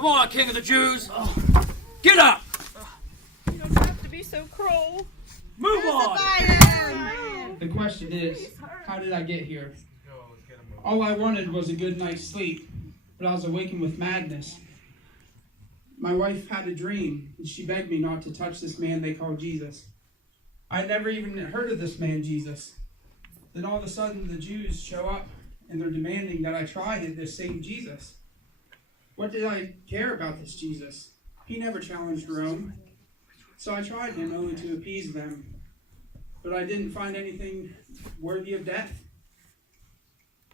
Come on, King of the Jews. Get up. You don't have to be so cruel. Move on. The question is, how did I get here? All I wanted was a good night's sleep, but I was awakened with madness. My wife had a dream, and she begged me not to touch this man they call Jesus. I had never even heard of this man, Jesus. Then all of a sudden, the Jews show up, and they're demanding that I try this same Jesus. What did I care about this Jesus? He never challenged Rome. So I tried him only to appease them. But I didn't find anything worthy of death.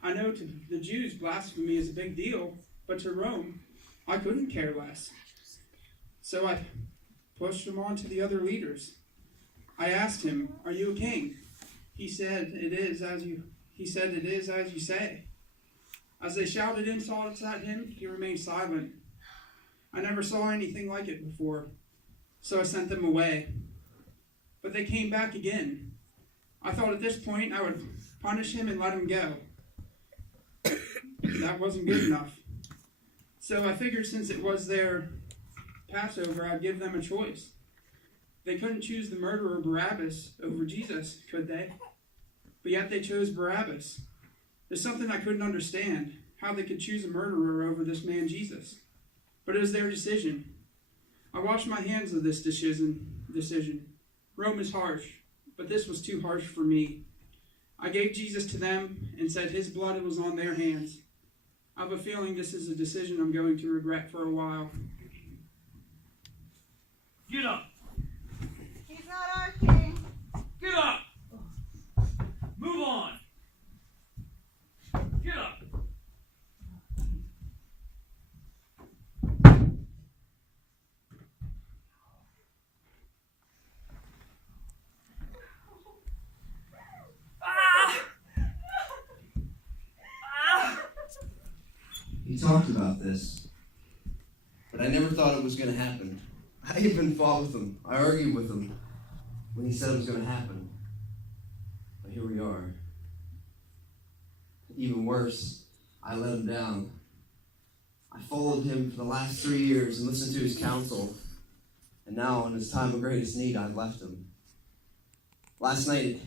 I know to the Jews, blasphemy is a big deal, but to Rome, I couldn't care less. So I pushed him on to the other leaders. I asked him, "Are you a king?" He said, "It is as you say." As they shouted insults at him, he remained silent. I never saw anything like it before, so I sent them away. But they came back again. I thought at this point I would punish him and let him go. That wasn't good enough. So I figured since it was their Passover, I'd give them a choice. They couldn't choose the murderer Barabbas over Jesus, could they? But yet they chose Barabbas. There's something I couldn't understand, how they could choose a murderer over this man Jesus. But it was their decision. I washed my hands of this decision. Rome is harsh, but this was too harsh for me. I gave Jesus to them and said his blood was on their hands. I have a feeling this is a decision I'm going to regret for a while. Get up. He's not our king. Get up. Move on. Get up. He talked about this, but I never thought it was going to happen. I even fought with him. I argued with him when he said it was going to happen. But here we are. Even worse, I let him down. I followed him for the last 3 years and listened to his counsel. And now, in his time of greatest need, I've left him. Last night,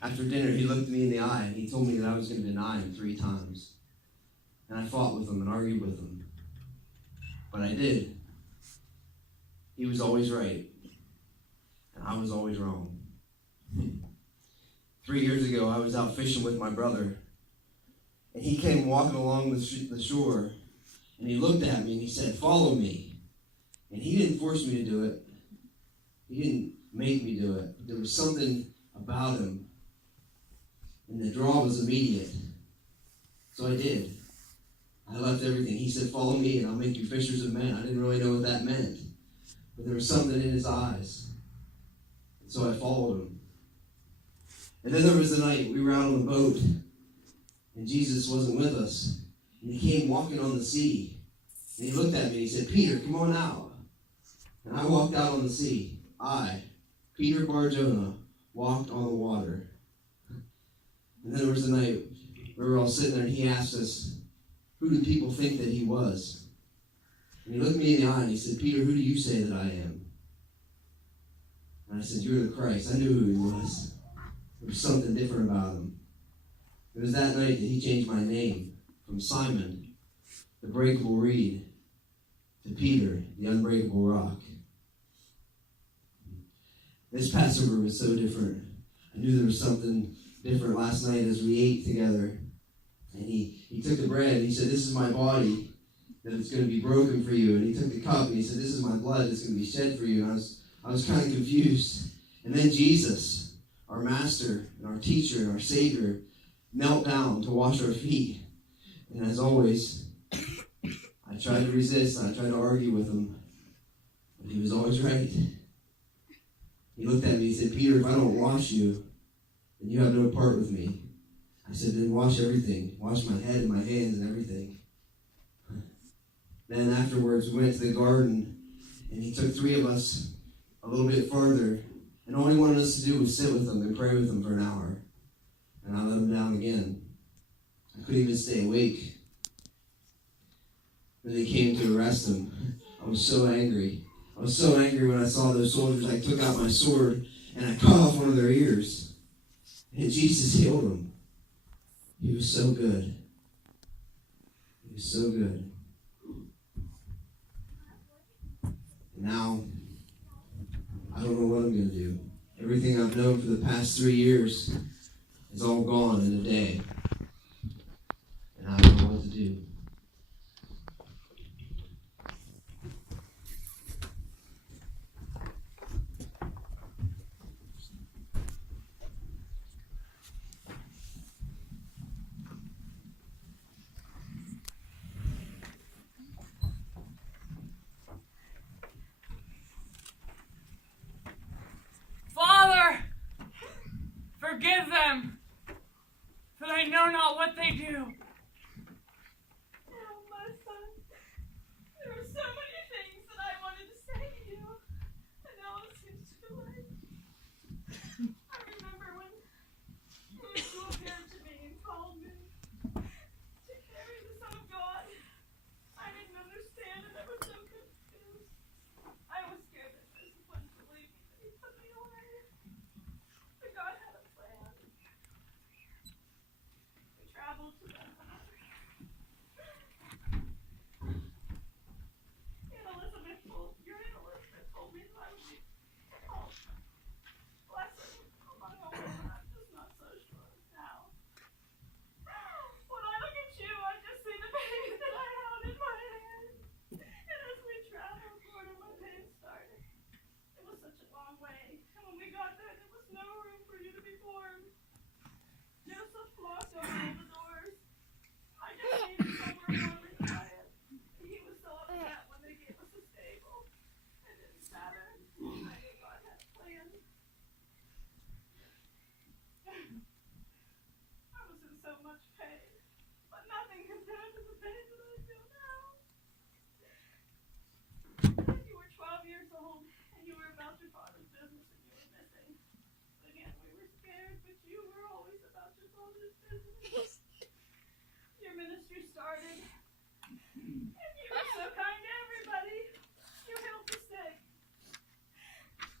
after dinner, he looked me in the eye and he told me that I was going to deny him 3 times. And I fought with him and argued with him. But I did. He was always right. And I was always wrong. 3 years ago, I was out fishing with my brother. And he came walking along the shore. And he looked at me and he said, "Follow me." And he didn't force me to do it. He didn't make me do it. But there was something about him. And the draw was immediate. So I did. I left everything. He said, "Follow me and I'll make you fishers of men." I didn't really know what that meant. But there was something in his eyes. And so I followed him. And then there was the night we were out on the boat. And Jesus wasn't with us. And he came walking on the sea. And he looked at me and he said, "Peter, come on out." And I walked out on the sea. I, Peter Bar-Jonah, walked on the water. And then there was the night we were all sitting there and he asked us, "Who do people think that he was?" And he looked me in the eye and he said, "Peter, who do you say that I am?" And I said, "You're the Christ." I knew who he was. There was something different about him. It was that night that he changed my name from Simon, the breakable reed, to Peter, the unbreakable rock. This Passover was so different. I knew there was something different last night as we ate together. And he took the bread and he said, "This is my body that is going to be broken for you." And he took the cup and he said, "This is my blood that's going to be shed for you." And I was kind of confused. And then Jesus, our master and our teacher and our Savior, knelt down to wash our feet. And as always, I tried to resist and I tried to argue with him. But he was always right. He looked at me and he said, "Peter, if I don't wash you, then you have no part with me." I said, "Then wash everything. Wash my head and my hands and everything." Then afterwards, we went to the garden, and he took 3 of us a little bit farther, and all he wanted us to do was sit with him and pray with him for an hour. And I let him down again. I couldn't even stay awake. when they came to arrest him. I was so angry. I was so angry when I saw those soldiers. I took out my sword and I cut off one of their ears. And Jesus healed him. He was so good. He was so good. And now, I don't know what I'm going to do. Everything I've known for the past 3 years is all gone in a day. And I don't know what to do. Father, forgive them, for they know not what they do. Oh, my son. There were so many things that I wanted to say to you, and now it seems too late. I remember when you appeared to me and called me to carry the Son of God. I didn't understand, and I was so confused. I was scared that Jesus wouldn't believe me, that he put me away. But God had a plan. We traveled to the Elizabeth told me that I would be called blessed among all women. I'm just not so sure now. When I look at you, I just see the baby that I held in my hand. And as we traveled, Lord, and my pain started. It was such a long way. And when we got there, there was no room for you to be born. Joseph locked over all the doors. I just needed somewhere warm and quiet. He was so upset when they gave us a stable. It didn't matter. I knew God had a plan. I was in so much pain, but nothing compared to the pain that I feel now. You were 12 years old, and you were about your father's business, and you were missing. Again, we were scared, but you were always about your father's business. Your ministry started, and you were so kind to everybody. You healed the sick.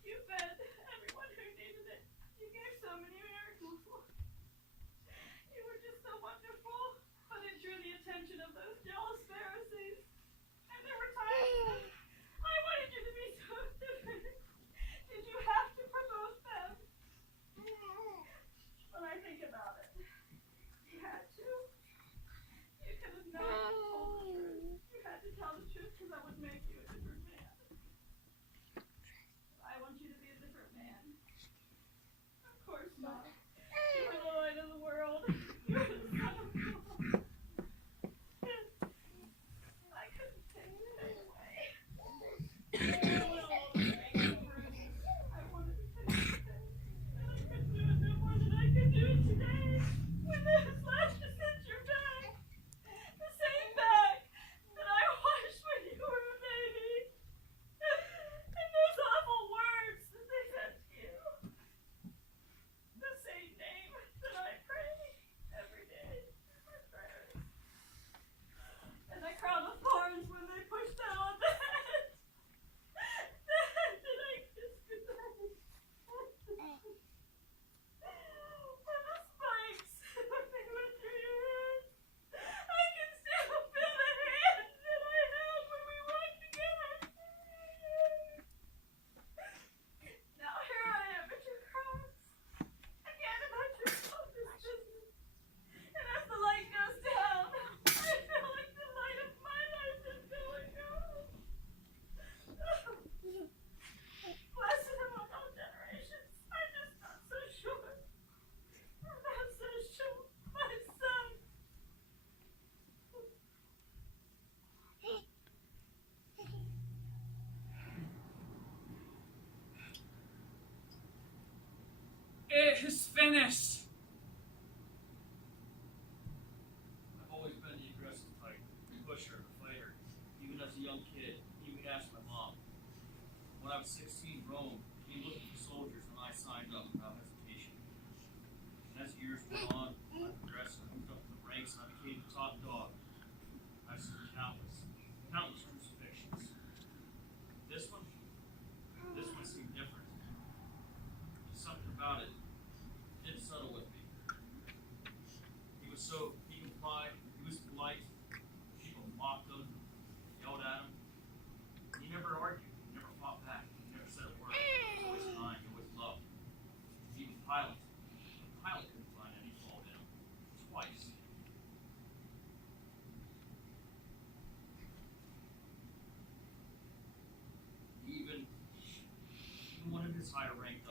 You fed everyone who needed it. You gave so many miracles. You were just so wonderful, but it drew the attention of those jealous Pharisees. And there were times when I wanted you to be so different. Did you have to promote them? When I think about it, you had to. You could have not told the truth. You had to tell the truth because I would make you a different man. I want you to be a different man. Of course not. You were the light of the world. You were the Son of God. I couldn't take it anyway. I wanted all the pain and bruises. I wanted to take the pain. And I couldn't do it no more than I could do it today. When those lashes hit your back. The same back that I washed when you were a baby. And those awful words that they said to you. The same name that I pray every day in my prayers. And the crown of thorns when they pushed that on the head. The head that I kissed goodnight. And the spikes when they went through your head. I can still feel the hands that I held when we walked together. Now here I am at your cross. Again about your father's business. And as the light goes down, I feel like the light of my life is going out. Blessed among all generations. I'm just not so sure. I'm not so sure. My son. It is finished. I've always been the aggressive type, the pusher, the fighter, even as a young kid. Even asked my mom. When I was 16, Rome came looking for soldiers, and I signed up without hesitation. And as years went on, I progressed and moved up in the ranks, and I became the top dog. I've seen countless. higher ranked